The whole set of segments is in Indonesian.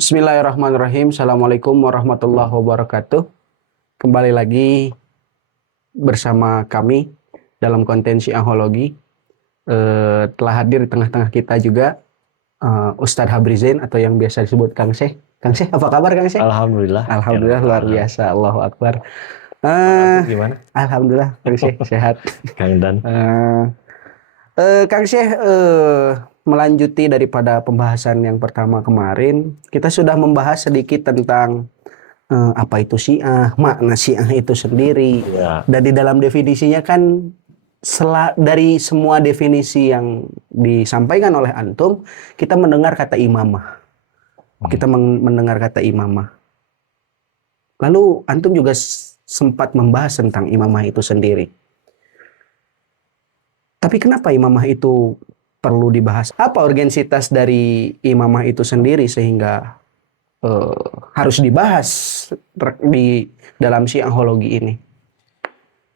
Bismillahirrahmanirrahim. Assalamualaikum warahmatullahi wabarakatuh. Kembali lagi bersama kami dalam konten Syiahologi. Telah hadir di tengah-tengah kita juga Ustadz Habrizain atau yang biasa disebut Kang Syekh. Kang Syekh, apa kabar Kang Syekh? Alhamdulillah. Alhamdulillah, luar biasa. Allahu Akbar. Gimana? Alhamdulillah, Kang Syekh sehat. Kang Dan. Kang Syekh, melanjuti daripada pembahasan yang pertama kemarin, kita sudah membahas sedikit tentang apa itu Syiah, makna Syiah itu sendiri. Ya. Dan di dalam definisinya kan dari semua definisi yang disampaikan oleh antum, kita mendengar kata imamah. Kita mendengar kata imamah. Lalu antum juga sempat membahas tentang imamah itu sendiri. Tapi kenapa imamah itu perlu dibahas? Apa urgensitas dari imamah itu sendiri sehingga harus dibahas di dalam Syiahologi ini?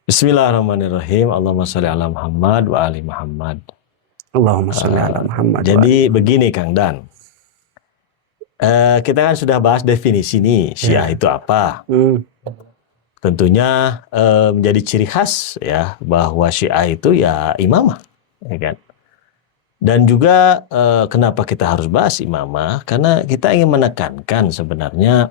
Bismillahirrahmanirrahim. Allahumma sholli ala Muhammad wa ali Muhammad. Allahumma sholli ala Muhammad. Jadi begini Kang Dan. Kita kan sudah bahas definisi nih, Syiah itu apa? Tentunya menjadi ciri khas ya bahwa Syiah itu ya imamah, ya kan? Dan juga kenapa kita harus bahas imamah? Karena kita ingin menekankan sebenarnya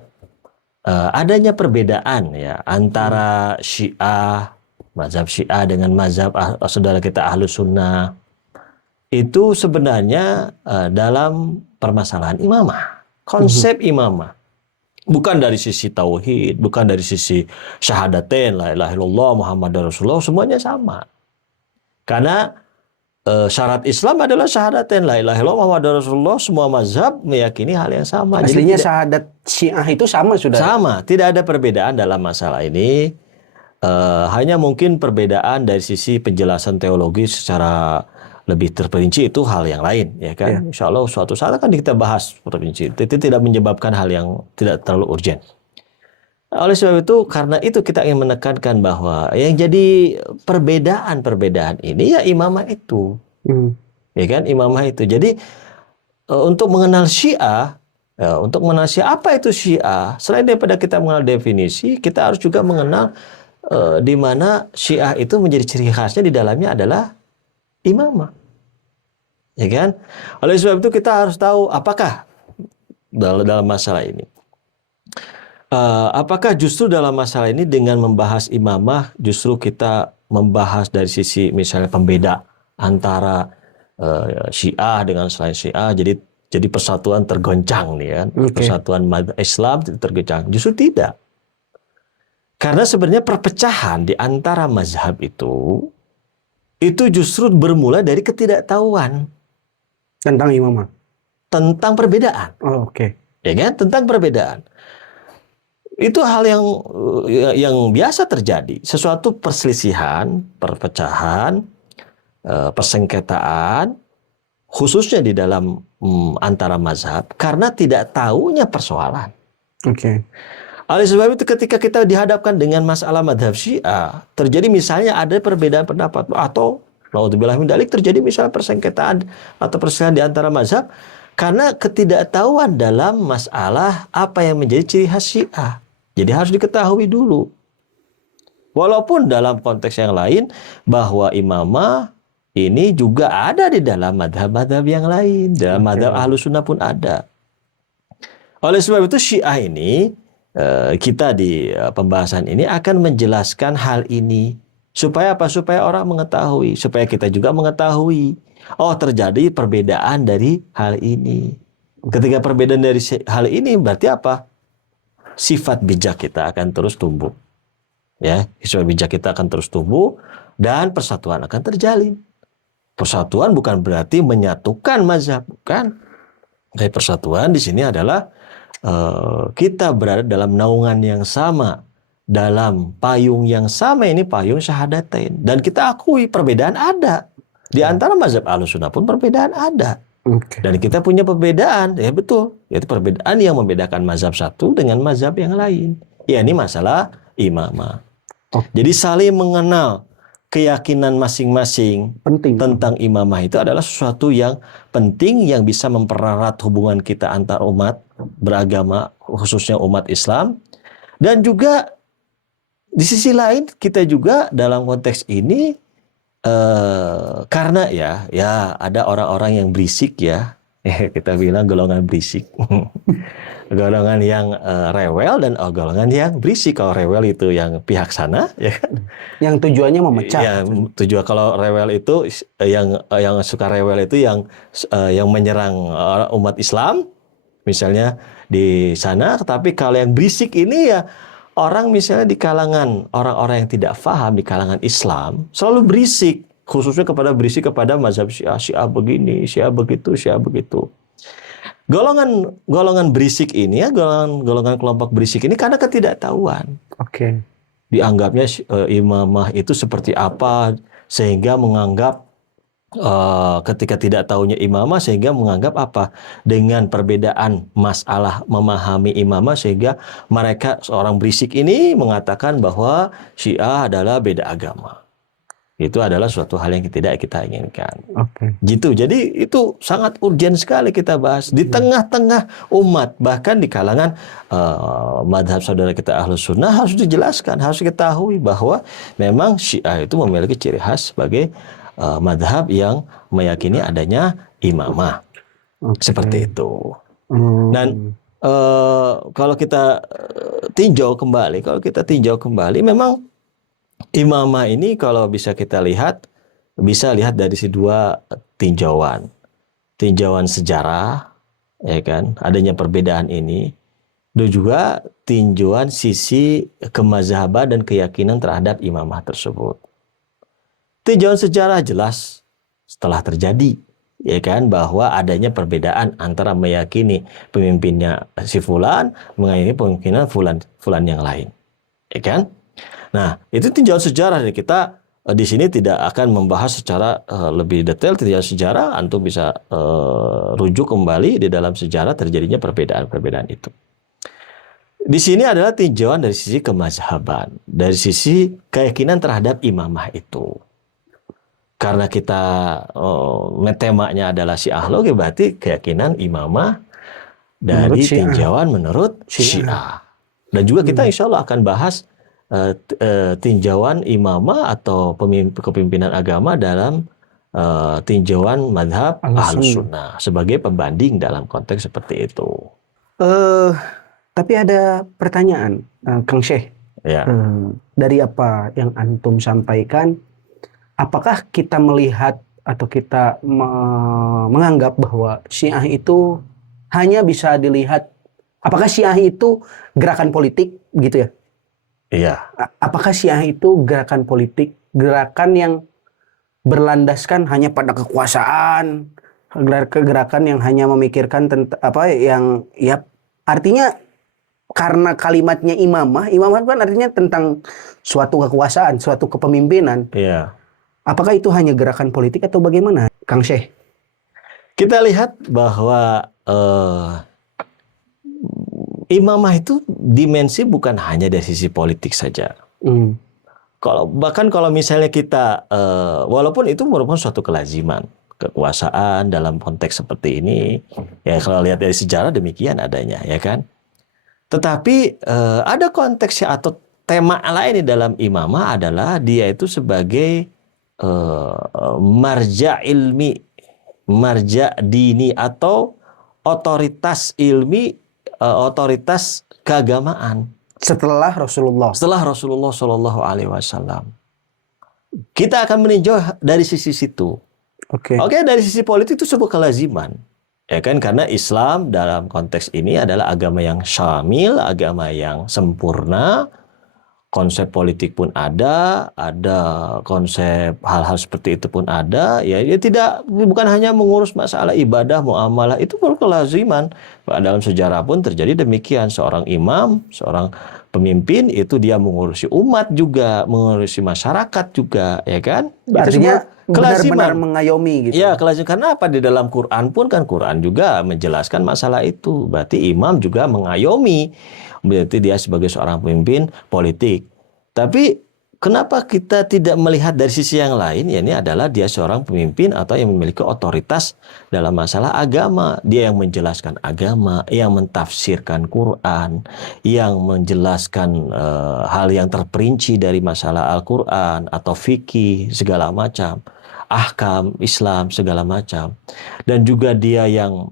adanya perbedaan ya antara Syiah, mazhab Syiah dengan mazhab saudara kita Ahlus Sunnah. Itu sebenarnya dalam permasalahan imamah, konsep imamah. Bukan dari sisi tauhid, bukan dari sisi syahadatain, la ilaha illallah, Muhammadar Rasulullah, semuanya sama. Karena syarat Islam adalah syahadatain, la ilaha illallah, Muhammadar Rasulullah, semua mazhab meyakini hal yang sama. Aslinya syahadat Syiah itu sama sudah. Sama, tidak ada perbedaan dalam masalah ini. Hanya mungkin perbedaan dari sisi penjelasan teologi secara lebih terperinci, itu hal yang lain, ya kan? Ya. Insya Allah suatu saat akan kita bahas terperinci. Itu tidak menyebabkan hal yang tidak terlalu urgent. Oleh sebab itu, karena itu kita ingin menekankan bahwa yang jadi perbedaan ini ya imamah itu, ya kan? Imamah itu. Jadi untuk mengenal Syiah, apa itu Syiah? Selain daripada kita mengenal definisi, kita harus juga mengenal di mana Syiah itu menjadi ciri khasnya di dalamnya adalah imamah, ya kan? Oleh sebab itu kita harus tahu apakah dalam masalah ini, apakah justru dalam masalah ini dengan membahas imamah justru kita membahas dari sisi misalnya pembeda antara Syiah dengan selain Syiah, jadi persatuan tergoncang nih kan, persatuan Islam tergoncang. Justru tidak, karena sebenarnya perpecahan di antara mazhab itu justru bermula dari ketidaktahuan tentang imamah, tentang perbedaan. Oh, oke. Ya kan? Tentang perbedaan. Itu hal yang biasa terjadi. Sesuatu perselisihan, perpecahan, persengketaan, khususnya di dalam antara mazhab, karena tidak tahunya persoalan. Oke. Oleh sebab itu ketika kita dihadapkan dengan masalah mazhab Syiah, terjadi misalnya ada perbedaan pendapat atau naudzubillah min dzalik terjadi misalnya persengketaan atau perselisihan di antara mazhab karena ketidaktahuan dalam masalah apa yang menjadi ciri khas Syiah. Jadi harus diketahui dulu. Walaupun dalam konteks yang lain bahwa imamah ini juga ada di dalam mazhab-mazhab yang lain, dalam mazhab Ahlus Sunnah pun ada. Oleh sebab itu Syiah ini kita di pembahasan ini akan menjelaskan hal ini supaya apa? Supaya orang mengetahui, supaya kita juga mengetahui. Oh, terjadi perbedaan dari hal ini. Ketika perbedaan dari hal ini berarti apa? Sifat bijak kita akan terus tumbuh. Ya, sifat bijak kita akan terus tumbuh dan persatuan akan terjalin. Persatuan bukan berarti menyatukan mazhab, bukan. Tapi persatuan di sini adalah kita berada dalam naungan yang sama, dalam payung yang sama, ini payung syahadatain. Dan kita akui perbedaan ada. Di antara mazhab Ahlus Sunnah pun perbedaan ada. Dan kita punya perbedaan, ya betul. Yaitu perbedaan yang membedakan mazhab satu dengan mazhab yang lain. Ya ini masalah imamah. Jadi saling mengenal keyakinan masing-masing tentang imamah itu adalah sesuatu yang penting yang bisa mempererat hubungan kita antar umat, beragama, khususnya umat Islam. Dan juga di sisi lain kita juga dalam konteks ini karena ya ada orang-orang yang berisik ya, kita bilang golongan berisik, golongan yang rewel dan golongan yang berisik. Kalau rewel itu yang pihak sana, ya kan? Yang tujuannya memecah. Ya, tujuan kalau rewel itu yang suka rewel itu yang menyerang umat Islam, misalnya di sana. Tapi kalau yang berisik ini ya orang misalnya di kalangan orang-orang yang tidak paham di kalangan Islam selalu berisik, khususnya berisik kepada mazhab Syiah, Syiah begini, Syiah begitu, Syiah begitu. Golongan berisik ini ya, golongan kelompok berisik ini karena ketidaktahuan. Oke. Dianggapnya imamah itu seperti apa, sehingga menganggap ketika tidak tahunya imamah sehingga menganggap apa dengan perbedaan masalah memahami imamah, sehingga mereka seorang berisik ini mengatakan bahwa Syiah adalah beda agama. Itu adalah suatu hal yang tidak kita inginkan. Oke. Gitu. Jadi itu sangat urgent sekali kita bahas di tengah-tengah umat, bahkan di kalangan madhab saudara kita Ahlus Sunnah harus dijelaskan, harus diketahui bahwa memang Syiah itu memiliki ciri khas sebagai madhab yang meyakini adanya imamah. Seperti itu. Dan kalau kita tinjau kembali, memang imamah ini kalau bisa kita lihat dari dua tinjauan. Tinjauan sejarah, ya kan, adanya perbedaan ini, dan juga tinjauan sisi kemazhaban dan keyakinan terhadap imamah tersebut. Tinjauan sejarah jelas setelah terjadi, ya kan, bahwa adanya perbedaan antara meyakini pemimpinnya si fulan, meyakini pemimpinan fulan yang lain, ya kan? Nah, itu tinjauan sejarah. Kita di sini tidak akan membahas secara lebih detail tinjauan sejarah. Antum bisa rujuk kembali di dalam sejarah terjadinya perbedaan-perbedaan itu. Di sini adalah tinjauan dari sisi kemazhaban, dari sisi keyakinan terhadap imamah itu. Karena kita temanya adalah Syiah, berarti keyakinan imamah dari tinjauan menurut Syiah. Dan juga kita insya Allah akan bahas tinjauan imamah atau kepemimpinan agama dalam tinjauan madhab Ahlus Sunnah sebagai pembanding dalam konteks seperti itu. Tapi ada pertanyaan, Kang Syekh. Ya. Dari apa yang antum sampaikan, apakah kita melihat atau kita menganggap bahwa Syiah itu hanya bisa dilihat, apakah Syiah itu gerakan politik gitu ya? Iya. Apakah Syiah itu gerakan politik, gerakan yang berlandaskan hanya pada kekuasaan, gerakan yang hanya memikirkan tentang artinya karena kalimatnya imamah kan artinya tentang suatu kekuasaan, suatu kepemimpinan. Iya. Apakah itu hanya gerakan politik atau bagaimana, Kang Syekh? Kita lihat bahwa imamah itu dimensi bukan hanya dari sisi politik saja. Bahkan kalau misalnya kita, walaupun itu merupakan suatu kelaziman, kekuasaan dalam konteks seperti ini, ya kalau lihat dari sejarah demikian adanya, ya kan. Tetapi ada konteksnya atau tema lain di dalam imamah adalah dia itu sebagai marja ilmi, marja dini atau otoritas ilmi, otoritas keagamaan setelah Rasulullah Shallallahu Alaihi Wasallam. Kita akan meninjau dari sisi situ. Oke, dari sisi politik itu sebuah kelaziman, ya kan, karena Islam dalam konteks ini adalah agama yang syamil, agama yang sempurna. Konsep politik pun ada konsep hal-hal seperti itu pun ada. Ya bukan hanya mengurus masalah ibadah, muamalah, itu pun kelaziman. Dalam sejarah pun terjadi demikian. Seorang imam, seorang pemimpin itu dia mengurusi umat juga, mengurusi masyarakat juga, ya kan? Artinya benar-benar mengayomi gitu. Ya, kelaziman. Karena apa? Di dalam Quran pun kan Quran juga menjelaskan masalah itu. Berarti imam juga mengayomi. Berarti dia sebagai seorang pemimpin politik. Tapi kenapa kita tidak melihat dari sisi yang lain? Ya, ini adalah dia seorang pemimpin atau yang memiliki otoritas dalam masalah agama. Dia yang menjelaskan agama, yang mentafsirkan Quran, yang menjelaskan hal yang terperinci dari masalah Al-Quran atau fikih segala macam, ahkam Islam segala macam, dan juga dia yang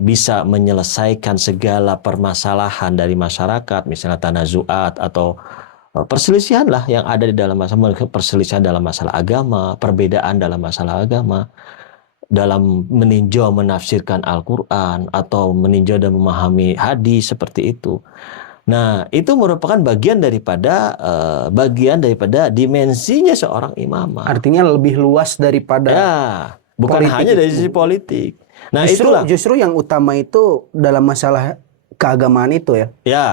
bisa menyelesaikan segala permasalahan dari masyarakat, misalnya tanazuat atau perselisihan lah yang ada di dalam masalah, perselisihan dalam masalah agama, perbedaan dalam masalah agama, dalam meninjau menafsirkan Al-Quran atau meninjau dan memahami hadis seperti itu. Nah, itu merupakan bagian daripada dimensinya seorang imamah. Artinya lebih luas daripada Ya, bukan politik hanya dari itu. sisi politik. Nah, Justru yang utama itu dalam masalah keagamaan itu ya. Ya,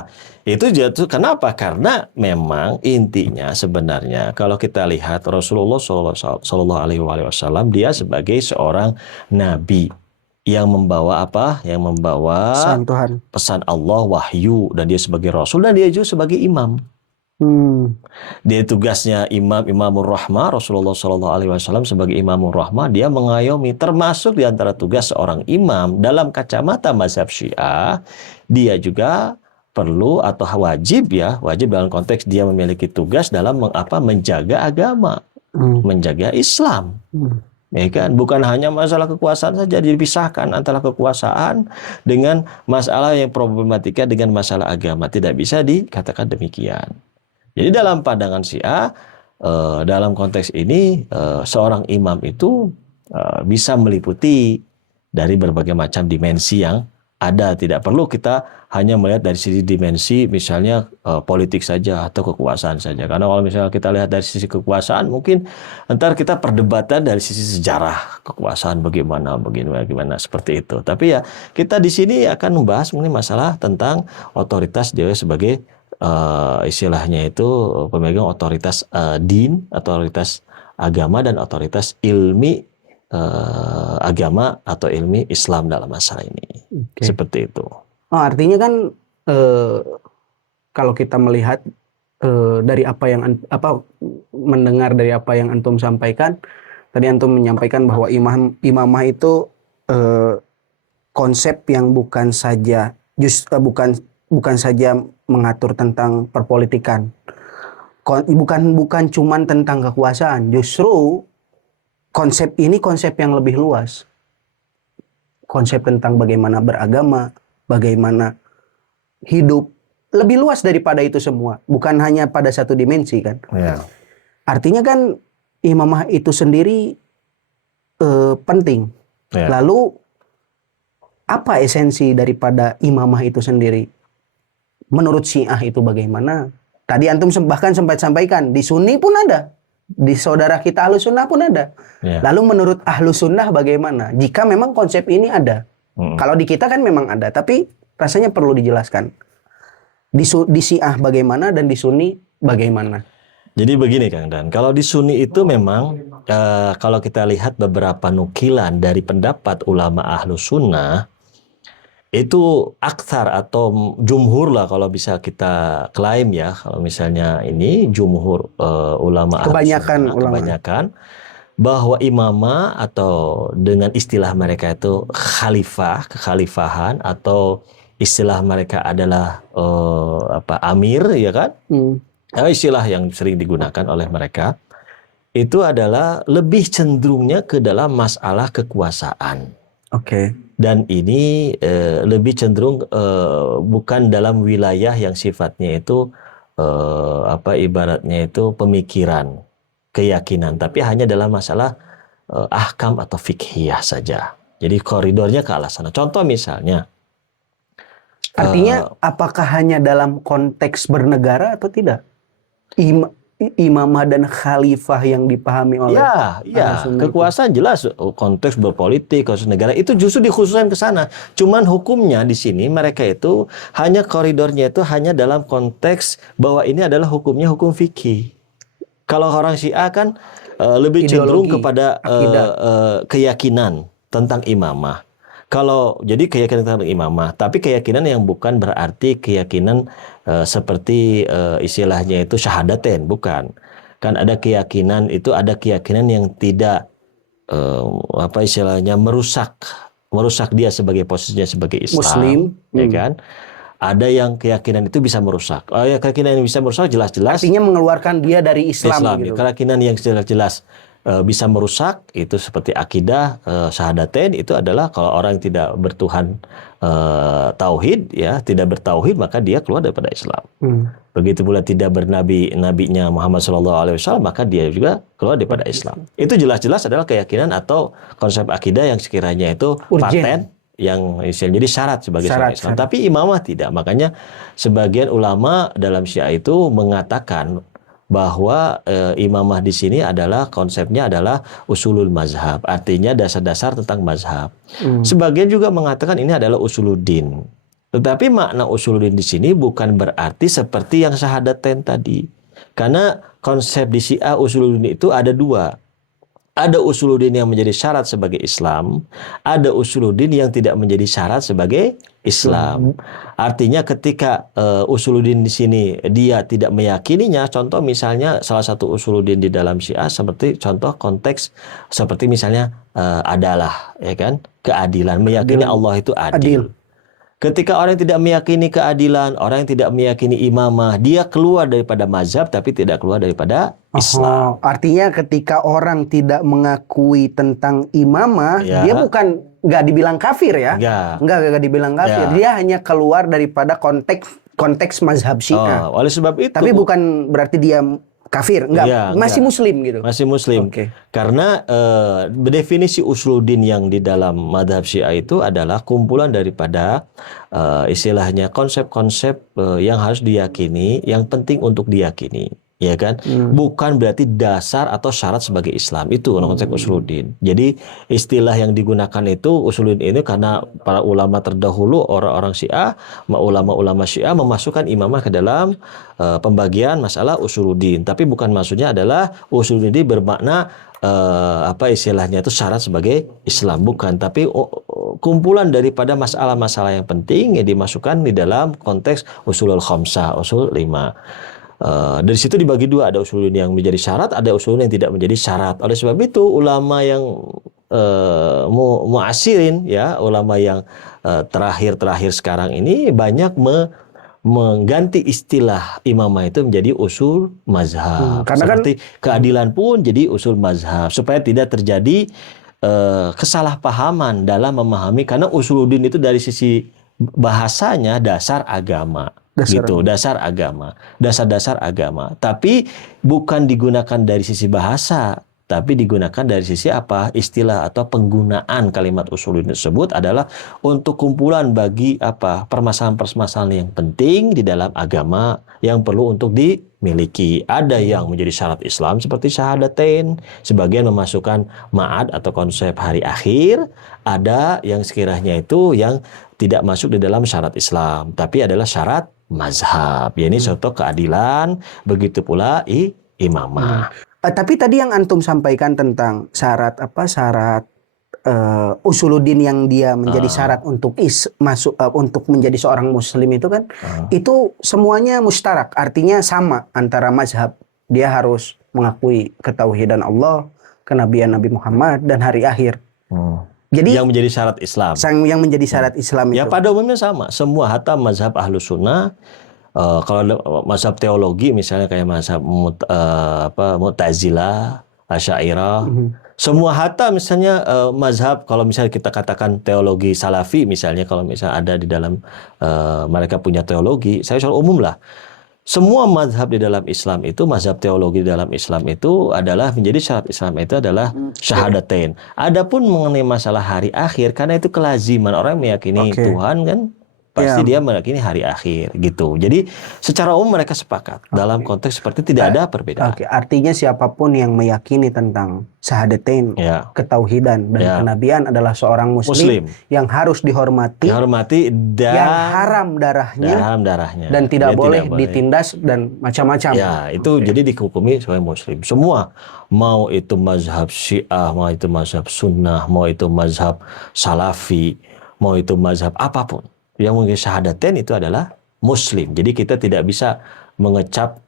itu jatuh. Kenapa? Karena memang intinya sebenarnya kalau kita lihat Rasulullah Shallallahu Alaihi Wasallam, dia sebagai seorang nabi yang membawa apa? Yang membawa Pesan Tuhan. pesan Allah, wahyu, dan dia sebagai rasul dan dia juga sebagai imam. Dia tugasnya imamur rahmah. Rasulullah Shallallahu Alaihi Wasallam sebagai imamur rahmah, dia mengayomi, termasuk di antara tugas seorang imam dalam kacamata mazhab Syiah, dia juga perlu atau wajib dalam konteks dia memiliki tugas dalam menjaga agama, menjaga Islam. Ya kan? Bukan hanya masalah kekuasaan saja dipisahkan antara kekuasaan dengan masalah yang problematika dengan masalah agama. Tidak bisa dikatakan demikian. Jadi dalam pandangan Syiah, dalam konteks ini seorang imam itu bisa meliputi dari berbagai macam dimensi yang ada. Tidak perlu kita hanya melihat dari sisi dimensi misalnya politik saja atau kekuasaan saja. Karena kalau misalnya kita lihat dari sisi kekuasaan, mungkin ntar kita perdebatan dari sisi sejarah kekuasaan bagaimana seperti itu. Tapi ya kita di sini akan membahas mengenai masalah tentang otoritas dia sebagai istilahnya itu pemegang otoritas din, otoritas agama dan otoritas ilmi agama atau ilmi Islam dalam masalah ini. Seperti itu. Oh, artinya kan kalau kita melihat dari mendengar dari apa yang antum sampaikan, tadi antum menyampaikan bahwa imamah itu konsep yang bukan saja mengatur tentang perpolitikan, bukan cuman tentang kekuasaan. Justru konsep ini konsep yang lebih luas, konsep tentang bagaimana beragama, bagaimana hidup, lebih luas daripada itu semua, bukan hanya pada satu dimensi kan. Ya. Artinya kan imamah itu sendiri penting. Ya. Lalu apa esensi daripada imamah itu sendiri? Menurut Syiah itu bagaimana? Tadi antum bahkan sempat sampaikan di Sunni pun ada, di saudara kita Ahlus Sunnah pun ada. Ya. Lalu menurut Ahlus Sunnah bagaimana? Jika memang konsep ini ada, kalau di kita kan memang ada, tapi rasanya perlu dijelaskan. Di Syiah bagaimana dan di Sunni bagaimana? Jadi begini Kang Dan, kalau di Sunni itu memang kalau kita lihat beberapa nukilan dari pendapat ulama Ahlus Sunnah, itu aksar atau jumhur lah kalau bisa kita klaim ya, kalau misalnya ini jumhur ulama kebanyakan bahwa imamah atau dengan istilah mereka itu kekhalifahan atau istilah mereka adalah amir ya kan, istilah yang sering digunakan oleh mereka itu adalah lebih cenderungnya ke dalam masalah kekuasaan. Oke. Dan ini lebih cenderung bukan dalam wilayah yang sifatnya itu ibaratnya itu pemikiran, keyakinan, tapi hanya dalam masalah ahkam atau fikhiyah saja. Jadi koridornya ke arah sana. Contoh misalnya. Artinya apakah hanya dalam konteks bernegara atau tidak? Imamah dan khalifah yang dipahami oleh kekuasaan jelas konteks berpolitik, konteks negara itu justru dikhususkan ke sana. Cuman hukumnya di sini mereka itu hanya koridornya itu hanya dalam konteks bahwa ini adalah hukumnya hukum fikih. Kalau orang Syiah kan lebih cenderung kepada keyakinan tentang imamah. Kalau jadi keyakinan tentang imamah, tapi keyakinan yang bukan berarti keyakinan seperti istilahnya itu syahadaten, bukan. Kan ada keyakinan itu, ada keyakinan yang tidak apa istilahnya merusak dia sebagai posisinya sebagai Islam, Muslim. ya kan? Ada yang keyakinan itu bisa merusak. Oh ya, keyakinan yang bisa merusak jelas-jelas Artinya mengeluarkan dia dari Islam, gitu. Keyakinan yang jelas-jelas bisa merusak itu seperti akidah syahadatain, itu adalah kalau orang tidak bertuhan tauhid, ya tidak bertauhid, maka dia keluar daripada Islam. Begitu pula tidak nabinya Muhammad SAW, maka dia juga keluar daripada Islam. Itu jelas-jelas adalah keyakinan atau konsep akidah yang sekiranya itu paten, yang jadi syarat sebagai seorang Islam. Tapi imamah tidak. Makanya sebagian ulama dalam Syiah itu mengatakan bahwa imamah di sini adalah konsepnya adalah usulul mazhab, artinya dasar-dasar tentang mazhab. Sebagian juga mengatakan ini adalah usuluddin. Tetapi makna usuluddin di sini bukan berarti seperti yang syahadatain tadi. Karena konsep di Syiah usuluddin itu ada dua. Ada usuluddin yang menjadi syarat sebagai Islam, ada usuluddin yang tidak menjadi syarat sebagai Islam. Artinya ketika usuluddin di sini dia tidak meyakininya, contoh misalnya salah satu usuluddin di dalam Syiah seperti contoh konteks seperti misalnya adalah, ya kan, keadilan, meyakini Allah itu adil. Ketika orang yang tidak meyakini keadilan, orang yang tidak meyakini imamah, dia keluar daripada mazhab tapi tidak keluar daripada Islam. Artinya ketika orang tidak mengakui tentang imamah, dia bukan nggak dibilang kafir ya? Nggak dibilang kafir. Dia hanya keluar daripada konteks mazhab Syiah. Oleh sebab itu. Tapi bukan berarti dia kafir, masih muslim gitu. Masih muslim. Karena definisi usuluddin yang di dalam madhab Syiah itu adalah kumpulan daripada istilahnya konsep-konsep yang harus diyakini, yang penting untuk diyakini. Ya kan, bukan berarti dasar atau syarat sebagai Islam. Itu konsep usuluddin. Jadi istilah yang digunakan itu usuluddin ini karena para ulama terdahulu, orang-orang Syiah, ulama-ulama Syiah memasukkan imamah ke dalam pembagian masalah usuluddin. Tapi bukan maksudnya adalah usuluddin bermakna apa istilahnya itu syarat sebagai Islam, bukan. Tapi kumpulan daripada masalah-masalah yang penting yang dimasukkan di dalam konteks usulul khamsah, usul 5. Dari situ dibagi dua, ada usuluddin yang menjadi syarat, ada usuluddin yang tidak menjadi syarat. Oleh sebab itu ulama yang mu'asirin, ya, ulama yang terakhir sekarang ini banyak mengganti istilah imamah itu menjadi usul mazhab. Karena seperti keadilan pun jadi usul mazhab, supaya tidak terjadi kesalahpahaman dalam memahami, karena usuluddin itu dari sisi bahasanya dasar agama. Dasar agama, dasar-dasar agama. Tapi bukan digunakan dari sisi bahasa, tapi digunakan dari sisi apa? Istilah atau penggunaan kalimat usuluddin tersebut adalah untuk kumpulan bagi apa? Permasalahan-permasalahan yang penting di dalam agama yang perlu untuk dimiliki. Ada yang menjadi syarat Islam seperti syahadatain, sebagian memasukkan ma'ad atau konsep hari akhir, ada yang sekiranya itu yang tidak masuk di dalam syarat Islam, tapi adalah syarat mazhab, yakni contoh keadilan, begitu pula imamah. Tapi tadi yang antum sampaikan tentang syarat usuluddin yang dia menjadi syarat untuk untuk menjadi seorang muslim itu kan, itu semuanya mustarak, artinya sama antara mazhab. Dia harus mengakui ketauhidan Allah, kenabian Nabi Muhammad, dan hari akhir. Jadi yang menjadi syarat Islam. Yang menjadi syarat Islam itu. Ya pada umumnya sama. Semua hatta mazhab Ahlus Sunnah, kalau mazhab teologi misalnya kayak mazhab Mu'tazilah, Asy'ariyah, semua hatta misalnya mazhab, kalau misalnya kita katakan teologi Salafi misalnya, kalau misalnya ada di dalam mereka punya teologi, saya soal umum lah. Semua mazhab di dalam Islam itu, mazhab teologi di dalam Islam itu adalah menjadi syarat Islam itu adalah syahadatain. Adapun mengenai masalah hari akhir, karena itu kelaziman orang meyakini Tuhan kan, pasti dia meyakini hari akhir gitu. Jadi secara umum mereka sepakat dalam konteks seperti tidak ada perbedaan. Artinya siapapun yang meyakini tentang syahadatain, ketauhidan dan kenabian adalah seorang muslim yang harus dihormati dan yang haram darahnya dan tidak boleh ditindas dan macam-macam. Ya, itu jadi dihukumi sebagai muslim. Semua, mau itu mazhab Syiah, mau itu mazhab Sunnah, mau itu mazhab Salafi, mau itu mazhab apapun, yang memiliki syahadatain itu adalah Muslim. Jadi kita tidak bisa mengecap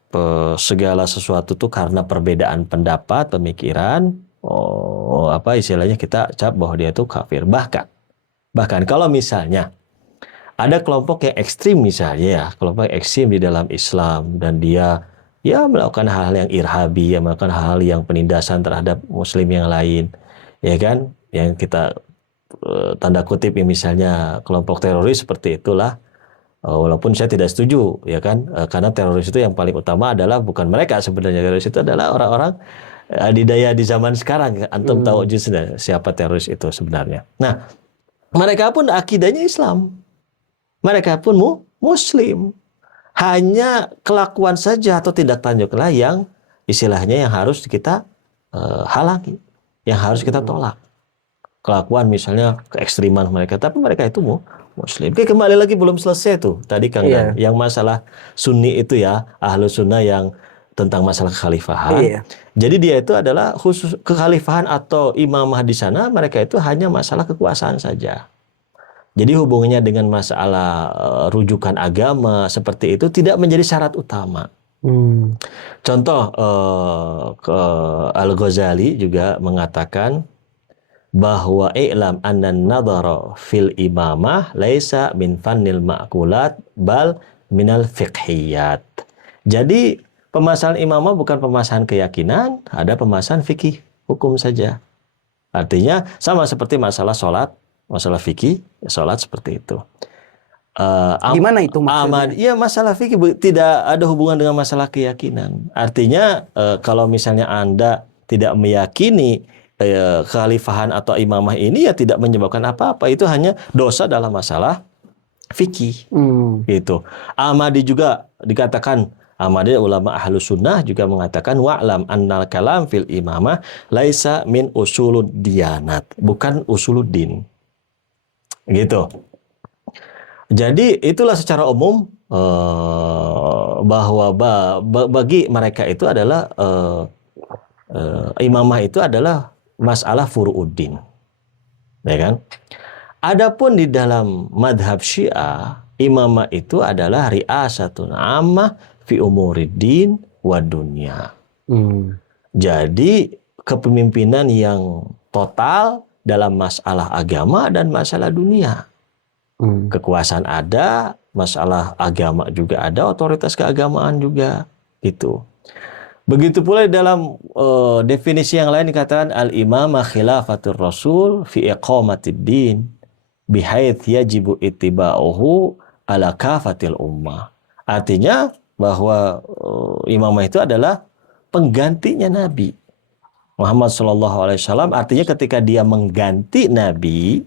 segala sesuatu itu karena perbedaan pendapat, pemikiran, apa istilahnya kita cap bahwa dia itu kafir. Bahkan kalau misalnya ada kelompok yang ekstrim misalnya ya, kelompok yang ekstrim di dalam Islam dan dia ya melakukan hal-hal yang irhabi, ya melakukan hal-hal yang penindasan terhadap Muslim yang lain, ya kan, yang kita tanda kutip ya misalnya kelompok teroris seperti itulah. Walaupun saya tidak setuju, ya kan, karena teroris itu yang paling utama adalah bukan mereka sebenarnya, teroris itu adalah orang-orang adidaya di zaman sekarang. Antum tahu justru siapa teroris itu sebenarnya. Nah, mereka pun akidahnya Islam, mereka pun Muslim. Hanya kelakuan saja atau tindak tanduklah yang istilahnya yang harus kita halangi, yang harus kita tolak. Kelakuan misalnya keekstriman mereka, tapi mereka itu Muslim. Oke, kembali lagi belum selesai tuh tadi Kang Dan, yang masalah Sunni itu ya, ahlu sunnah yang tentang masalah kekhalifahan. Jadi dia itu adalah khusus kekhalifahan atau imamah di sana, mereka itu hanya masalah kekuasaan saja. Jadi hubungannya dengan masalah rujukan agama seperti itu tidak menjadi syarat utama. Contoh Al-Ghazali juga mengatakan bahwa i'lam anna nadhara fil imamah laisa min fannil ma'kulat bal minal fiqhiyat. Jadi pemasalan imamah bukan pemasalan keyakinan, ada pemasalan fikih hukum saja. Artinya sama seperti masalah sholat, masalah fikih, sholat seperti itu. Gimana itu maksudnya? Iya, masalah fikih tidak ada hubungan dengan masalah keyakinan. Artinya kalau misalnya Anda tidak meyakini kekhalifahan atau imamah ini, ya tidak menyebabkan apa-apa. Itu hanya dosa dalam masalah fikih. Gitu. Ahmadi juga dikatakan, Ahmadi ulama ahlus sunnah juga mengatakan wa'lam annal kalam fil imamah laisa min usulud diyanat, bukan usuluddin. Gitu. Jadi itulah secara umum bahwa bagi mereka itu adalah imamah itu adalah masalah furu'uddin, ya kan? Adapun di dalam madhab Syiah, imamah itu adalah ri'asatun ammah fi umuriddin wa dunya. Jadi kepemimpinan yang total dalam masalah agama dan masalah dunia. Kekuasaan ada, masalah agama juga ada, otoritas keagamaan juga, gitu. Begitu pula dalam definisi yang lain dikatakan al-imamah khilafatur rasul fi iqamatid din bihaits yajibu ittiba'uhu ala kafatil ummah. Artinya bahwa imamah itu adalah penggantinya Nabi Muhammad SAW. Artinya ketika dia mengganti Nabi,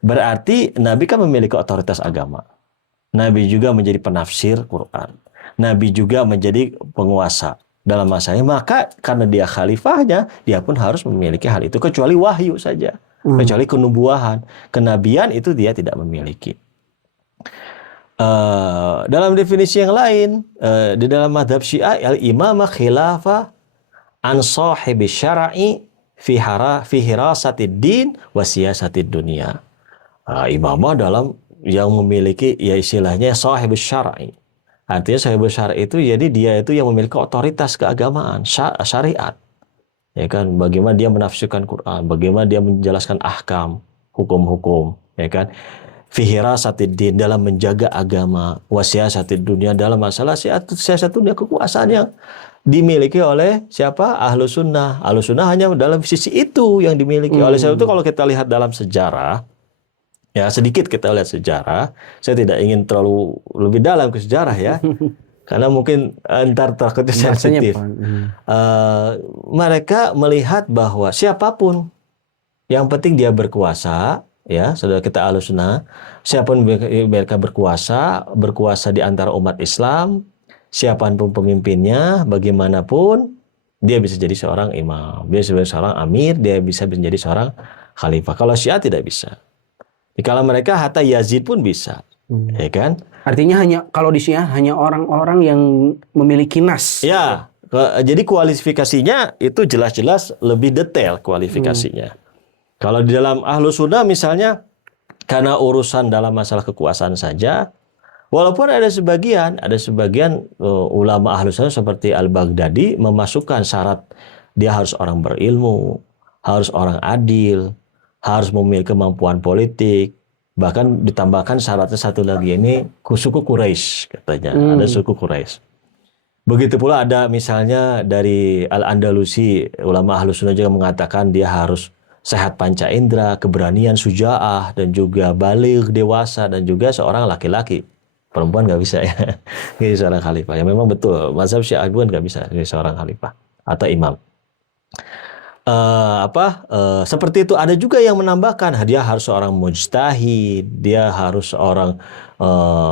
berarti Nabi kan memiliki otoritas agama. Nabi juga menjadi penafsir Quran. Nabi juga menjadi penguasa dalam masanya, maka karena dia khalifahnya, dia pun harus memiliki hal itu, kecuali wahyu saja, kecuali kenubuahan, kenabian itu dia tidak memiliki. Dalam definisi yang lain, di dalam madhab Syiah, al-imamah khilafah an sahibi syara'i fi hirasatid din wa siyasatid dunia. Imamah dalam yang memiliki, ya istilahnya sahibus syara'i. Artinya sahibus syara'i itu jadi dia itu yang memiliki otoritas keagamaan, syariat. Ya kan, bagaimana dia menafsirkan Quran, bagaimana dia menjelaskan ahkam, hukum-hukum, ya kan. Fi hirasatid din, dalam menjaga agama, wa siyasatid dunia, dalam masalah siasat dunia, kekuasaan yang dimiliki oleh siapa? Ahlu sunnah. Ahlu sunnah hanya dalam sisi itu yang dimiliki oleh sebab itu kalau kita lihat dalam sejarah, ya sedikit kita lihat sejarah. Saya tidak ingin terlalu lebih dalam ke sejarah ya, karena mungkin ntar takutnya sensitif. Mereka melihat bahwa siapapun, yang penting dia berkuasa, ya saudara kita Ahlussunnah, siapapun mereka berkuasa di antara umat Islam, siapapun pemimpinnya, bagaimanapun, dia bisa jadi seorang imam, dia bisa jadi seorang amir, dia bisa menjadi seorang khalifah. Kalau Syiah tidak bisa. Kalau mereka hatta Yazid pun bisa, ya kan? Artinya hanya kalau di Syiah hanya orang-orang yang memiliki nas. Ya, jadi kualifikasinya itu jelas-jelas lebih detail kualifikasinya. Kalau di dalam Ahlus Sunnah misalnya karena urusan dalam masalah kekuasaan saja. Walaupun ada sebagian ulama Ahlus Sunnah seperti Al-Baghdadi memasukkan syarat dia harus orang berilmu, harus orang adil, harus memiliki kemampuan politik. Bahkan ditambahkan syaratnya satu lagi ini suku Quraisy katanya, ada suku Quraisy. Begitu pula ada misalnya dari Al-Andalusi, ulama Ahlus Sunnah juga mengatakan dia harus sehat panca indera, keberanian, syuja'ah, dan juga baligh, dewasa, dan juga seorang laki-laki. Perempuan nggak bisa ya, jadi seorang khalifah. Ya memang betul, mazhab Syiah pun nggak bisa jadi seorang khalifah atau imam. Seperti itu. Ada juga yang menambahkan dia harus seorang mujtahid, dia harus seorang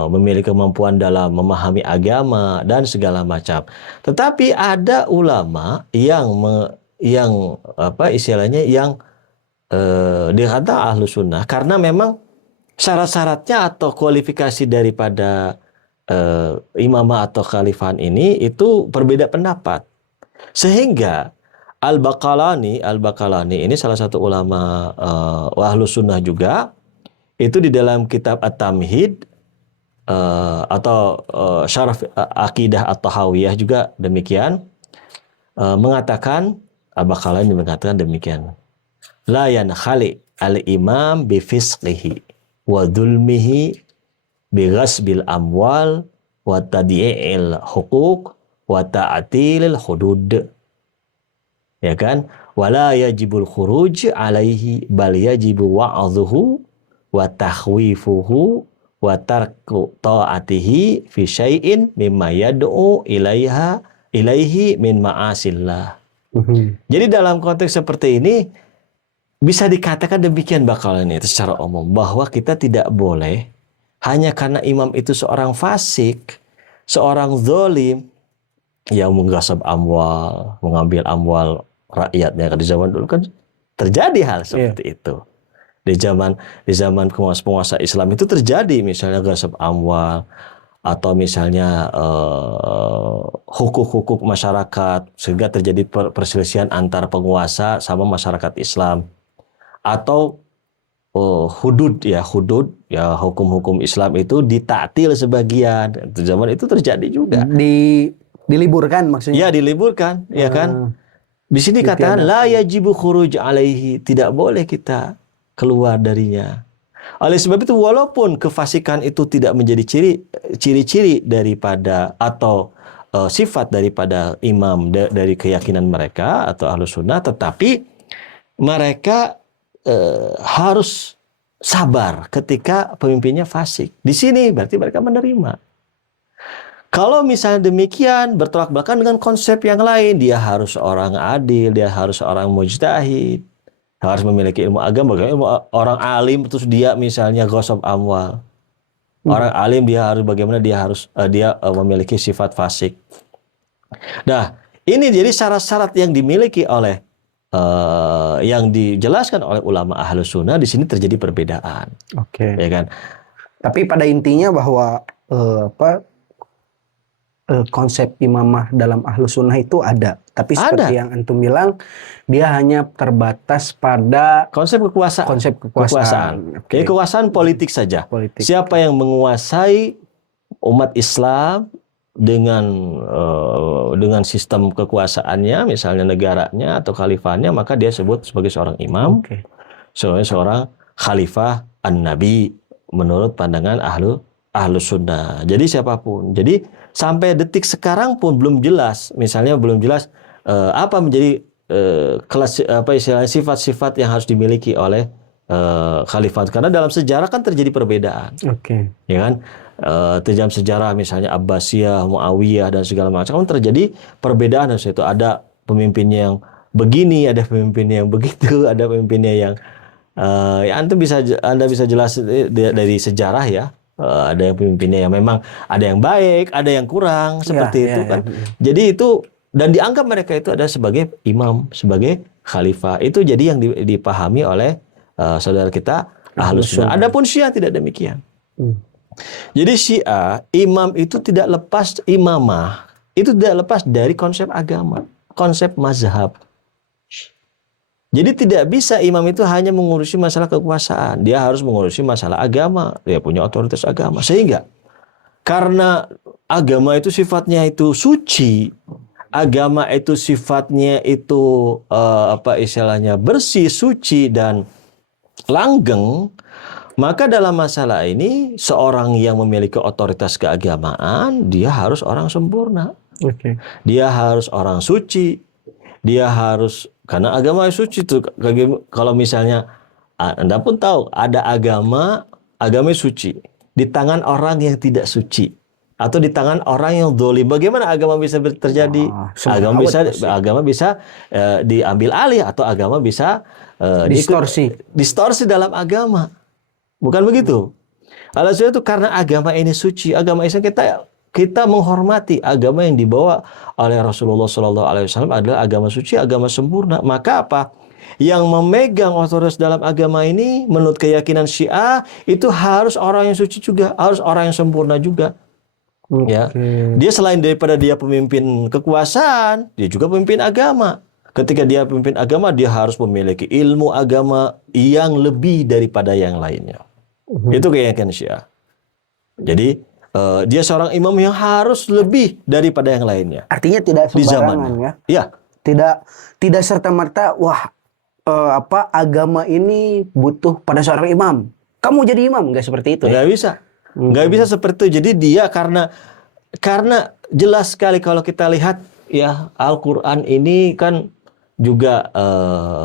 memiliki kemampuan dalam memahami agama dan segala macam. Tetapi ada ulama yang dia kata Ahlus Sunnah karena memang syarat-syaratnya atau kualifikasi daripada imamah atau khalifahan ini itu berbeda pendapat. Sehingga Al-Baqalani ini salah satu ulama Ahlus Sunnah juga, itu di dalam kitab At-Tamhid atau Syarah Aqidah At-Tahawiyah juga demikian, mengatakan, Al-Baqalani mengatakan demikian. La yankhali al-imam bifisqihi wa dhulmihi bi ghasbil amwal wa tadyi'il huquq wa ta'tilil hudud. Ya kan? Wala yajibul khuruj alaihi bal yajibu wa'dhuhu wa takhwifuhu wa tarku ta'atihi fi syai'in mimma yad'u ilaihi min ma'asillah. Jadi dalam konteks seperti ini bisa dikatakan demikian bakalan itu secara umum, bahwa kita tidak boleh hanya karena imam itu seorang fasik, seorang zalim yang menggasab amwal, mengambil amwal rakyatnya. Di zaman dulu kan terjadi hal seperti itu. Di zaman penguasa Islam itu terjadi misalnya gasab amwal atau misalnya hukuk-hukuk masyarakat sehingga terjadi perselisihan antara penguasa sama masyarakat Islam. Atau hudud ya hukum-hukum Islam itu ditaktil sebagian. Zaman itu terjadi juga. Diliburkan maksudnya? Ya, diliburkan, ya kan? Di sini katakan la yajibu khuruj alaihi, tidak boleh kita keluar darinya. Oleh sebab itu walaupun kefasikan itu tidak menjadi ciri-ciri daripada atau sifat daripada imam dari keyakinan mereka atau Ahlus Sunnah, tetapi mereka harus sabar ketika pemimpinnya fasik. Di sini berarti mereka menerima. Kalau misalnya demikian bertolak belakang dengan konsep yang lain, dia harus orang adil, dia harus orang mujtahid, harus memiliki ilmu agama. Orang alim terus dia misalnya ghasab amwal. Orang alim dia harus memiliki sifat fasik. Nah, ini jadi syarat-syarat yang dimiliki oleh yang dijelaskan oleh ulama Ahlus Sunnah. Di sini terjadi perbedaan. Oke. Ya kan? Tapi pada intinya bahwa konsep imamah dalam Ahlus Sunnah itu ada. Tapi seperti yang antum bilang, dia hanya terbatas pada konsep kekuasaan. Okay. Jadi kekuasaan politik saja. Siapa yang menguasai umat Islam dengan sistem kekuasaannya, misalnya negaranya atau khalifahnya, maka dia sebut sebagai seorang imam, seorang khalifah an-nabi menurut pandangan Ahlus Sunnah. Jadi siapapun. Jadi sampai detik sekarang pun belum jelas, misalnya belum jelas apa menjadi sifat-sifat yang harus dimiliki oleh khalifat. Karena dalam sejarah kan terjadi perbedaan. Ya kan? Dalam sejarah misalnya Abbasiyah, Muawiyah dan segala macam kan terjadi perbedaan. Di situ ada pemimpinnya yang begini, ada pemimpinnya yang begitu, ada pemimpinnya yang Anda bisa jelas dari sejarah ya. Ada yang pemimpinnya yang memang ada yang baik, ada yang kurang seperti itu kan. Jadi itu, dan dianggap mereka itu ada sebagai imam, sebagai khalifah. Itu jadi yang dipahami oleh saudara kita Ahlus Sunnah. Adapun Syiah tidak demikian. Jadi Syiah, imam itu tidak lepas imamah, itu tidak lepas dari konsep agama, konsep mazhab. Jadi tidak bisa imam itu hanya mengurusi masalah kekuasaan. Dia harus mengurusi masalah agama. Dia punya otoritas agama. Sehingga karena agama itu sifatnya itu suci, agama itu sifatnya itu apa istilahnya bersih, suci dan langgeng, maka dalam masalah ini seorang yang memiliki otoritas keagamaan dia harus orang sempurna. Oke. Dia harus orang suci. Dia harus karena agama suci itu kalau misalnya Anda pun tahu ada agama suci di tangan orang yang tidak suci atau di tangan orang yang dolim. Bagaimana agama bisa terjadi? Agama bisa diambil alih atau agama bisa distorsi dalam agama. Bukan begitu? Alasannya itu karena agama ini suci, agama Islam kita menghormati agama yang dibawa oleh Rasulullah SAW adalah agama suci, agama sempurna. Maka apa? Yang memegang otoritas dalam agama ini menurut keyakinan Syiah itu harus orang yang suci juga, harus orang yang sempurna juga. Ya, dia selain daripada dia pemimpin kekuasaan, dia juga pemimpin agama. Ketika dia pemimpin agama, dia harus memiliki ilmu agama yang lebih daripada yang lainnya. Itu keyakinan Syiah. Jadi dia seorang imam yang harus lebih daripada yang lainnya. Artinya tidak sembarangan ya. Iya. Tidak serta-merta agama ini butuh pada seorang imam. Kamu jadi imam, enggak seperti itu. Enggak bisa. Enggak bisa seperti itu. Jadi dia karena jelas sekali kalau kita lihat ya Al-Qur'an ini kan juga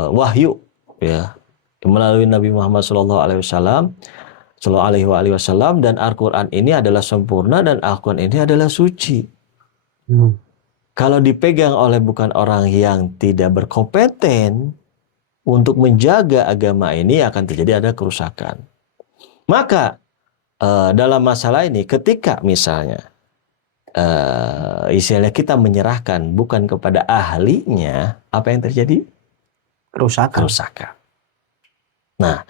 wahyu ya melalui Nabi Muhammad SAW dan Al-Quran ini adalah sempurna dan Al-Quran ini adalah suci. Kalau dipegang oleh bukan orang yang tidak berkompeten untuk menjaga agama ini akan terjadi ada kerusakan. Maka dalam masalah ini ketika misalnya istilahnya kita menyerahkan bukan kepada ahlinya, apa yang terjadi? Kerusakan. Nah,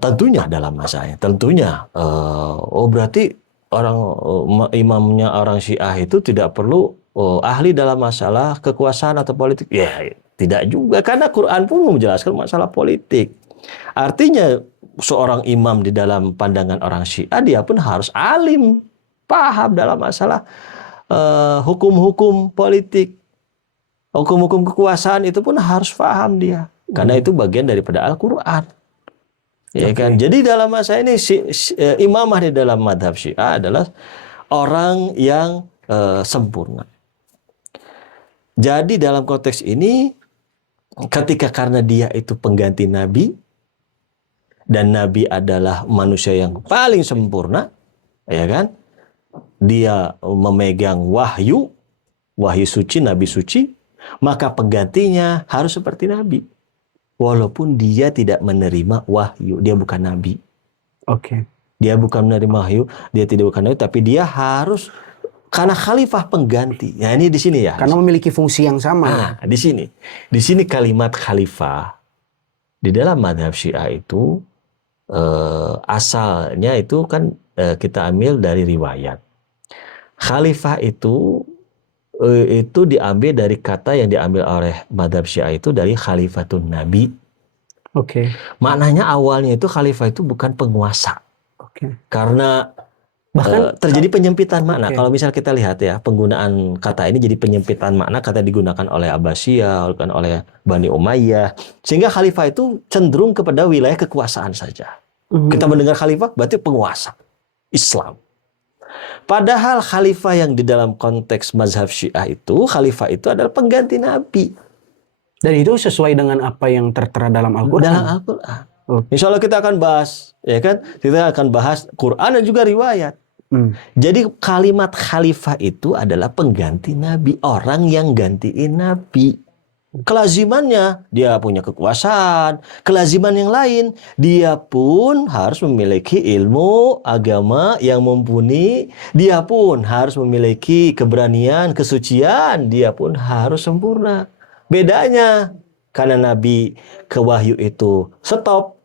tentunya dalam masanya, berarti imamnya orang Syiah itu tidak perlu ahli dalam masalah kekuasaan atau politik. Ya, tidak juga karena Quran pun menjelaskan masalah politik. Artinya seorang imam di dalam pandangan orang Syiah dia pun harus alim, paham dalam masalah hukum-hukum politik, hukum-hukum kekuasaan itu pun harus paham dia. Karena itu bagian daripada Al-Quran. Ya kan? Jadi dalam masa ini imamah di dalam madhab Syiah adalah orang yang sempurna. Jadi dalam konteks ini ketika karena dia itu pengganti Nabi dan Nabi adalah manusia yang paling sempurna, ya kan? Dia memegang wahyu suci, Nabi suci, maka penggantinya harus seperti Nabi. Walaupun dia tidak menerima wahyu, dia bukan nabi. Oke. Dia bukan menerima wahyu, dia tidak bukan nabi, tapi dia harus karena khalifah pengganti. Ya ini di sini ya. Karena memiliki fungsi yang sama. Nah, di sini kalimat khalifah di dalam madhab Syiah itu asalnya itu kan kita ambil dari riwayat. Khalifah itu diambil dari kata yang diambil oleh madhab Syiah itu dari khalifatun Nabi. Oke. Maknanya awalnya itu khalifah itu bukan penguasa. Oke. Karena bahkan terjadi penyempitan makna. Oke. Kalau misal kita lihat ya penggunaan kata ini jadi penyempitan makna, kata digunakan oleh Abbasiyah, oleh Bani Umayyah, sehingga khalifah itu cenderung kepada wilayah kekuasaan saja. Kita mendengar khalifah berarti penguasa Islam. Padahal khalifah yang di dalam konteks mazhab Syiah itu, khalifah itu adalah pengganti Nabi. Dan itu sesuai dengan apa yang tertera dalam Al-Quran. Dalam Al-Quran. Insya Allah kita akan bahas, ya kan? Kita akan bahas Quran dan juga riwayat. Jadi kalimat khalifah itu adalah pengganti Nabi, orang yang gantiin Nabi. Kelazimannya dia punya kekuasaan, kelaziman yang lain dia pun harus memiliki ilmu agama yang mumpuni, dia pun harus memiliki keberanian, kesucian, dia pun harus sempurna. Bedanya karena Nabi ke wahyu itu stop,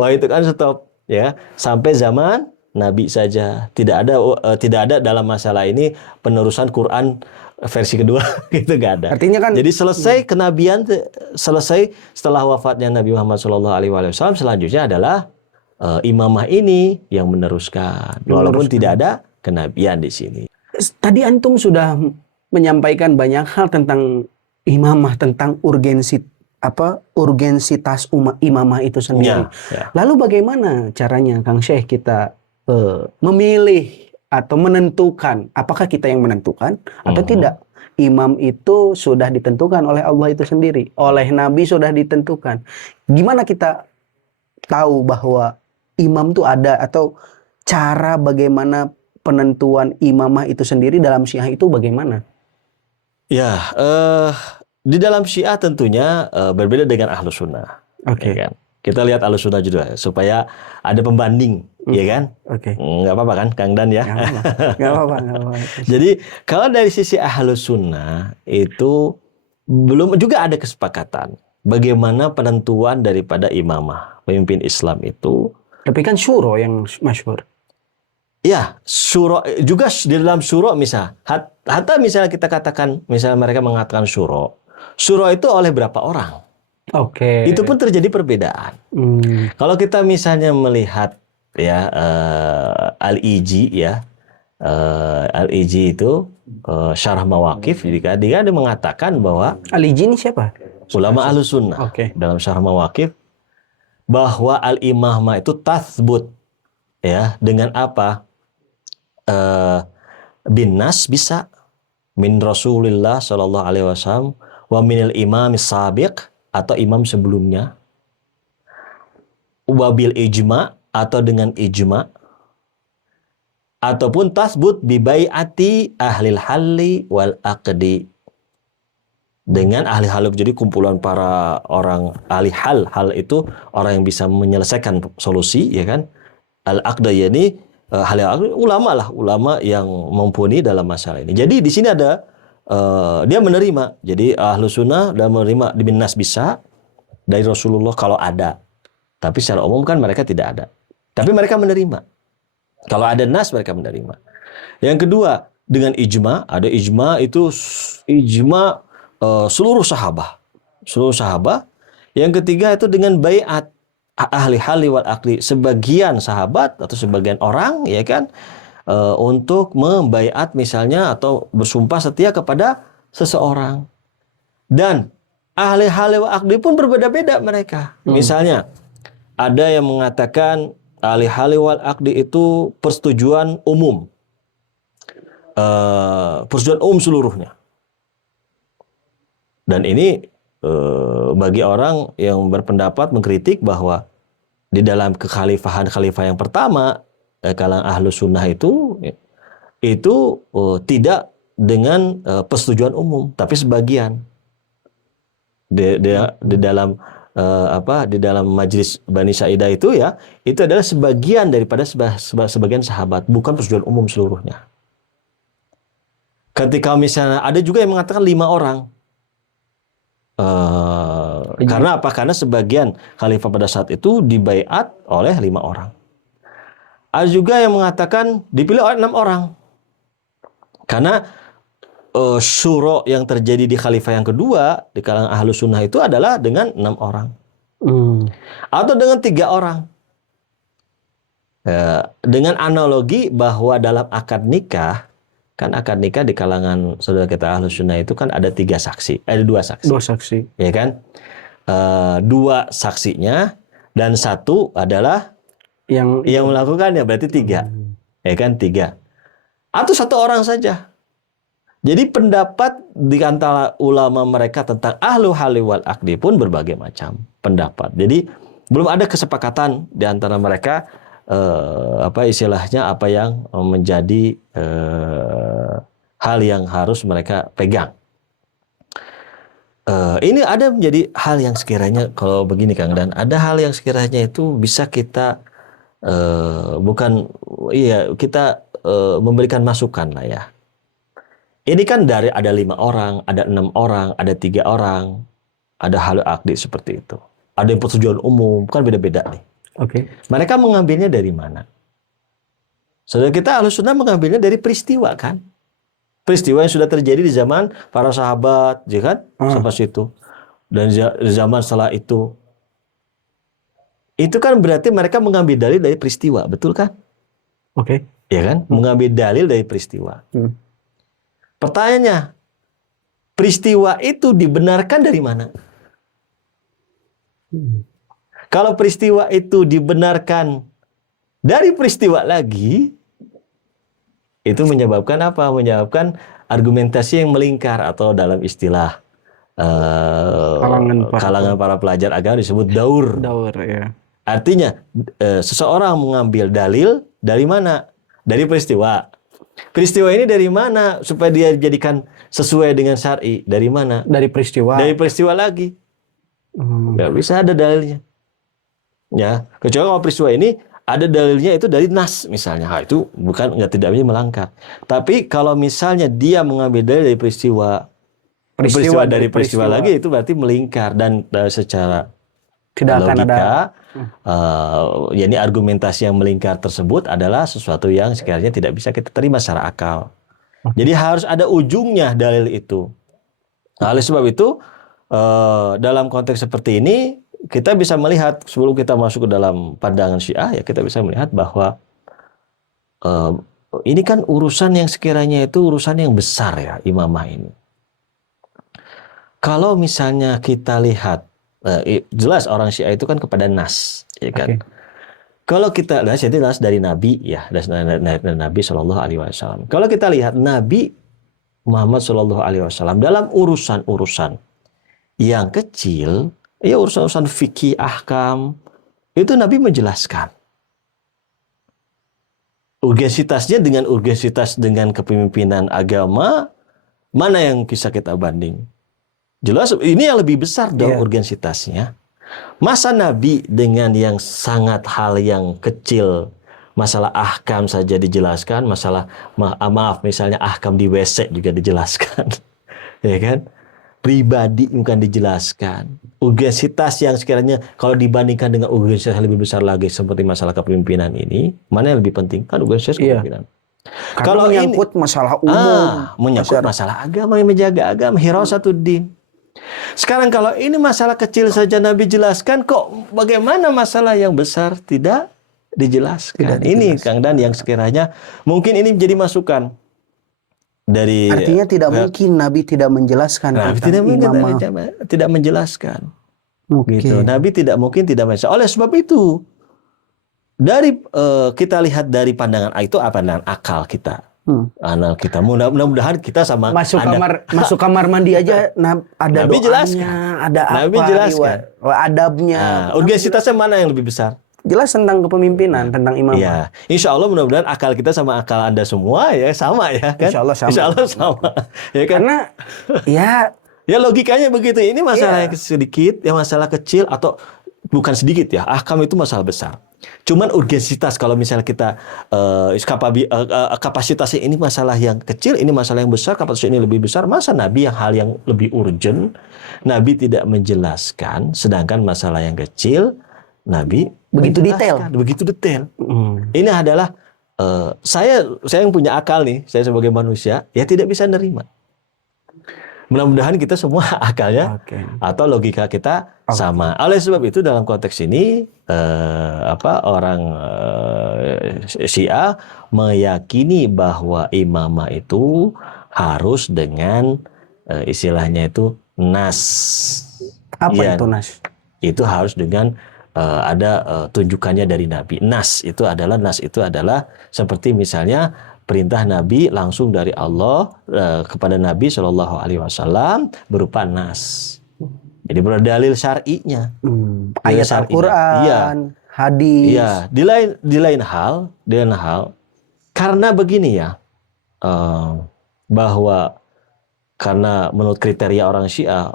wahyu itu kan stop ya sampai zaman nabi saja. Tidak ada dalam masalah ini penerusan Quran versi kedua gitu, nggak ada. Artinya kan Jadi selesai kenabian, selesai setelah wafatnya Nabi Muhammad SAW, selanjutnya adalah imamah ini yang meneruskan. Walaupun tidak ada kenabian di sini. tadi antum sudah menyampaikan banyak hal tentang imamah, tentang urgensitas imamah itu sendiri. Ya. Lalu bagaimana caranya Kang Syekh kita memilih atau menentukan, apakah kita yang menentukan atau tidak? Imam itu sudah ditentukan oleh Allah itu sendiri, oleh Nabi sudah ditentukan. Gimana kita tahu bahwa imam itu ada, atau cara bagaimana penentuan imamah itu sendiri dalam Syiah itu bagaimana? Ya, di dalam Syiah tentunya berbeda dengan Ahlus Sunnah. Oke. Ya kan? Kita lihat Ahlus Sunnah juga supaya ada pembanding, ya kan? Oke. Nggak apa-apa kan, Kang Dan ya? Nggak apa-apa. Jadi kalau dari sisi Ahlus Sunnah itu belum juga ada kesepakatan bagaimana penentuan daripada imamah pemimpin Islam itu. Tapi kan syuro yang masyhur. Ya, syuro juga di dalam syuro hatta misalnya kita katakan, misalnya mereka mengatakan syuro itu oleh berapa orang? Oke. Itu pun terjadi perbedaan. Kalau kita misalnya melihat ya Al-Iji ya, Al-Iji itu Syarah Mawaqif, dia ada mengatakan bahwa Al-Iji ini siapa? ulama Ahlus Sunnah dalam Syarah Mawaqif bahwa al-imamah itu tathbut ya dengan apa? Bin nas bisa, min Rasulillah sallallahu alaihi wasallam, wa minil imam sabiq atau imam sebelumnya, wabil ijma atau dengan ijma, ataupun tasbut bi bai'ati ahlil halli wal aqdi, dengan ahli hal. Jadi kumpulan para orang ahli hal itu orang yang bisa menyelesaikan solusi, ya kan? Al aqda yani ulama yang mumpuni dalam masalah ini. Jadi di sini ada dia menerima. Jadi Ahlus Sunnah dan menerima bin nas bisa dari Rasulullah kalau ada. Tapi secara umum kan mereka tidak ada. Tapi mereka menerima. Kalau ada nas mereka menerima. Yang kedua, dengan ijma, ada ijma itu ijma seluruh sahabat. Seluruh sahabat. Yang ketiga itu dengan baiat ahli hali wal aqli, sebagian sahabat atau sebagian orang, ya kan, untuk membaiat misalnya atau bersumpah setia kepada seseorang. Dan ahli hali wal aqli pun berbeda-beda mereka. Misalnya ada yang mengatakan ahli hali wal aqli itu persetujuan umum. Persetujuan umum seluruhnya. Dan ini bagi orang yang berpendapat mengkritik bahwa di dalam kekhalifahan khalifah yang pertama kalangan Ahlus Sunnah itu tidak dengan persetujuan umum, tapi sebagian di dalam di dalam Majelis Bani Sa'idah itu ya, itu adalah sebagian daripada sebagian sahabat, bukan persetujuan umum seluruhnya. Ketika misalnya ada juga yang mengatakan 5 orang. Karena apa? Karena sebagian khalifah pada saat itu dibaiat oleh 5 orang. Ada juga yang mengatakan dipilih oleh 6 orang. Karena syuro yang terjadi di khalifah yang kedua di kalangan Ahlus Sunnah itu adalah dengan 6 orang. Atau dengan 3 orang. Dengan analogi bahwa dalam akad nikah, kan akad nikah di kalangan saudara kita Ahlus Sunnah itu kan ada 3 saksi, ada 2 saksi. 2 saksi. Ya kan? 2 saksinya dan 1 adalah yang melakukannya, berarti 3. Ya kan, 3. Atau 1 orang saja. Jadi pendapat di antara ulama mereka tentang ahlu halli wal aqdi pun berbagai macam pendapat. Jadi belum ada kesepakatan di antara mereka istilahnya apa yang menjadi hal yang harus mereka pegang. Ini ada menjadi hal yang sekiranya, kalau begini Kang Dan, ada hal yang sekiranya itu bisa kita memberikan masukan lah ya. Ini kan dari ada 5 orang, ada 6 orang, ada 3 orang, ada hal akdi seperti itu. Ada yang persetujuan umum, kan beda-beda nih. Oke. Mereka mengambilnya dari mana? Saudara, kita Ahlus Sunnah mengambilnya dari peristiwa kan. Peristiwa yang sudah terjadi di zaman para sahabat, ya kan? Sampai situ. Dan zaman setelah itu. Itu kan berarti mereka mengambil dalil dari peristiwa, betul kan? Oke. Ya kan? Mengambil dalil dari peristiwa. Pertanyaannya, peristiwa itu dibenarkan dari mana? Kalau peristiwa itu dibenarkan dari peristiwa lagi, itu menyebabkan apa? Menyebabkan argumentasi yang melingkar, atau dalam istilah kalangan para pelajar agama disebut daur. Daur, ya. Artinya seseorang mengambil dalil dari mana? Dari peristiwa. Peristiwa ini dari mana supaya dia jadikan sesuai dengan syar'i? Dari mana? Dari peristiwa. Dari peristiwa lagi. Nggak bisa ada dalilnya. Ya, kecuali kalau peristiwa ini ada dalilnya itu dari nas misalnya. Itu bukan, tidak bisa melanggar. Tapi kalau misalnya dia mengambil dalil dari peristiwa dari peristiwa lagi, itu berarti melingkar, dan secara tidak akan ada ya, ini argumentasi yang melingkar tersebut adalah sesuatu yang sekiranya tidak bisa kita terima secara akal. Jadi harus ada ujungnya dalil itu. Nah, oleh sebab itu dalam konteks seperti ini kita bisa melihat, sebelum kita masuk ke dalam pandangan Syiah, ya kita bisa melihat bahwa ini kan urusan yang sekiranya itu urusan yang besar ya, imamah ini. Kalau misalnya kita lihat, jelas orang Syiah itu kan kepada nas, ya kan? Kalau kita lihat, jadi nas dari Nabi, ya, dari Nabi Shallallahu Alaihi Wasallam. Kalau kita lihat Nabi Muhammad Shallallahu Alaihi Wasallam dalam urusan-urusan yang kecil, ya urusan-urusan fikih, ahkam, itu Nabi menjelaskan. Urgensitasnya dengan urgensitas dengan kepemimpinan agama, mana yang bisa kita banding? Jelas ini yang lebih besar dong urgensitasnya. Masa Nabi dengan yang sangat hal yang kecil, masalah ahkam saja dijelaskan, masalah maaf misalnya ahkam di WC juga dijelaskan. Ya kan? Pribadi bukan dijelaskan. Urgensitas yang sekiranya kalau dibandingkan dengan urgensitas yang lebih besar lagi seperti masalah kepemimpinan ini, mana yang lebih penting? Kan urgensitas kepemimpinan. Kalau menyangkut masalah umum, menyangkut masalah agama, yang menjaga agama, hirasatuddin. Sekarang kalau ini masalah kecil saja Nabi jelaskan, kok bagaimana masalah yang besar tidak dijelaskan? Ini Kang Dan yang sekiranya mungkin ini menjadi masukan dari. Artinya tidak mungkin Nabi tidak menjelaskan. Nabi tidak menjelaskan. Gitu. Nabi tidak mungkin tidak menjelaskan. Oleh sebab itu, dari kita lihat dari pandangan itu apa? Pandangan akal kita. Anal kita, mudah-mudahan kita sama masuk kamar mandi aja ada Nabi doanya, jelaskan. ada Nabi apa jelaskan. adabnya. Urgensitasnya mana yang lebih besar? Jelas tentang kepemimpinan, tentang imam. Ya, insya Allah mudah-mudahan akal kita sama akal Anda semua ya sama ya kan? Insya Allah sama. Insya Allah sama. Ya kan? Karena ya logikanya begitu. Ini masalah yang sedikit, ya masalah kecil, atau bukan sedikit ya. Ahkam itu masalah besar. Cuman urgensitas, kalau misalnya kita kapasitasnya ini masalah yang kecil, ini masalah yang besar, kapasitasnya ini lebih besar, masa Nabi yang hal yang lebih urgent Nabi tidak menjelaskan, sedangkan masalah yang kecil Nabi begitu detail. Ini adalah saya yang punya akal nih, saya sebagai manusia ya tidak bisa nerima. Mudah-mudahan kita semua akalnya atau logika kita sama. Oleh sebab itu dalam konteks ini orang Syiah meyakini bahwa imamah itu harus dengan istilahnya itu nas. Apa itu nas? Itu harus dengan ada tunjukannya dari Nabi. Nas itu adalah seperti misalnya perintah Nabi langsung dari Allah kepada Nabi Shallallahu Alaihi Wasallam berupa nas. Jadi berdalil syar'inya. Ayat Al-Quran, hadis. Iya. Di lain hal, karena begini ya, bahwa karena menurut kriteria orang Syiah,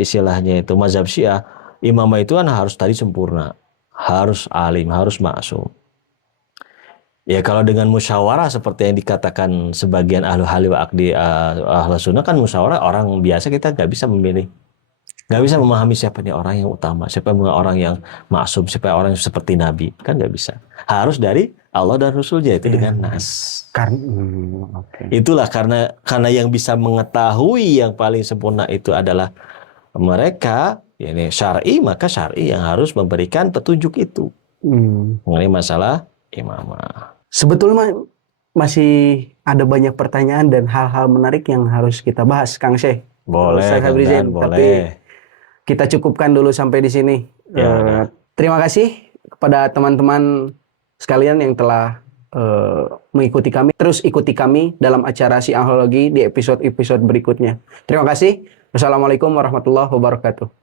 istilahnya itu mazhab Syiah, imamah itu kan harus tadi sempurna, harus alim, harus maksum. Ya kalau dengan musyawarah seperti yang dikatakan sebagian ahlu halil wa akdi ahlu sunnah, kan musyawarah orang biasa kita nggak bisa memilih. Nggak bisa memahami siapa ini orang yang utama, siapa orang yang maksum, siapa orang yang seperti Nabi. Kan nggak bisa. Harus dari Allah dan Rasulnya itu dengan nas. Oke. Itulah karena yang bisa mengetahui yang paling sempurna itu adalah mereka, ini syar'i, maka syar'i yang harus memberikan petunjuk itu mengenai masalah imamah. Sebetulnya masih ada banyak pertanyaan dan hal-hal menarik yang harus kita bahas, Kang Syekh. Boleh, Ustaz Kang Habrizin, Dan, tapi boleh. kita cukupkan dulu sampai di sini. Ya. Terima kasih kepada teman-teman sekalian yang telah mengikuti kami. Terus ikuti kami dalam acara Syiahologi di episode-episode berikutnya. Terima kasih. Wassalamualaikum warahmatullahi wabarakatuh.